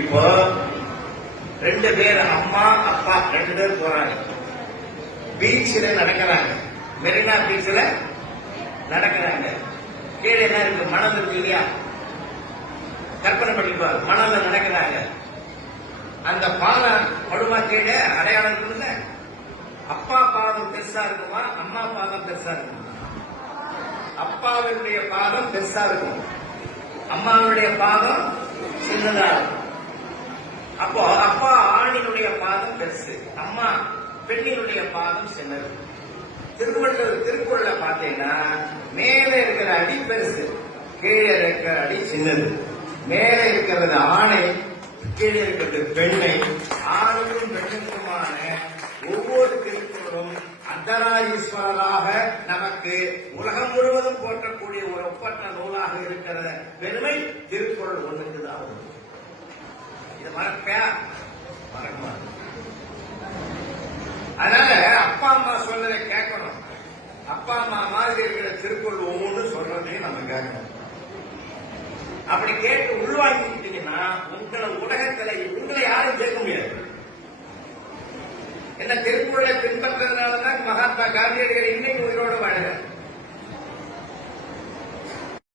இப்போ 2 பேர் அம்மா அப்பா 2 பேர் போறாங்க, பீச்சில் நடக்கிறாங்க, மெரினா பீச்சில் நடக்கிறாங்க. கீழே என்ன இருக்கு? மணல் இருக்கு இல்லையா? கற்பனை பண்ணிப்பாரு, மணல்ல நடக்கிறாங்க. அந்த பாலம் படுமா கீழே அடையாளம் இருக்குல்ல? அப்பா பாதம் பெருசா இருக்குமா, அம்மா பாதம் பெருசா இருக்குமா? அப்பாவுடைய பாதம் பெருசா இருக்கும், அம்மாவுடைய பாதம் சின்னதா இருக்கும். அப்போ அப்பா ஆணினுடைய பாதம் பெருசு, அம்மா பெண்ணினுடைய பாதம் சின்னது. திருக்குறளை பார்த்தீங்கன்னா மேலே இருக்கிற அடி பெருசு, கீழே இருக்கிற அடி சின்னது. மேலே இருக்கிறது ஆணை, கீழே இருக்கிறது பெண்ணை. ஆணுக்கும் பெண்ணுக்குமான ஒவ்வொரு திருக்குறளும் அர்த்தநாரீஸ்வரராக நமக்கு உலகம் முழுவதும் போற்றக்கூடிய ஒரு ஒப்பற்ற நூலாக இருக்கிற பெருமை திருக்குறள் ஒன்றுக்கு தான். இது மறப்பா மறக்குமா? அதனால அப்பா அம்மா சொல்றதை கேட்கணும். அப்பா அம்மா மாதிரி இருக்கிற திருக்குறள் ஒவ்வொன்று சொல்றதையும் நம்ம கேட்கணும். அப்படி கேட்டு உள்வாங்கிட்டீங்கன்னா உங்களை உலகத்துல உங்களை யாரும் கேட்க முடியாது. என்ன திருக்குறளை பின்பற்றதுனாலதான் மகாத்மா காந்தியடிகள் இன்னைக்கு உயிரோடு வாழ்கிறார்.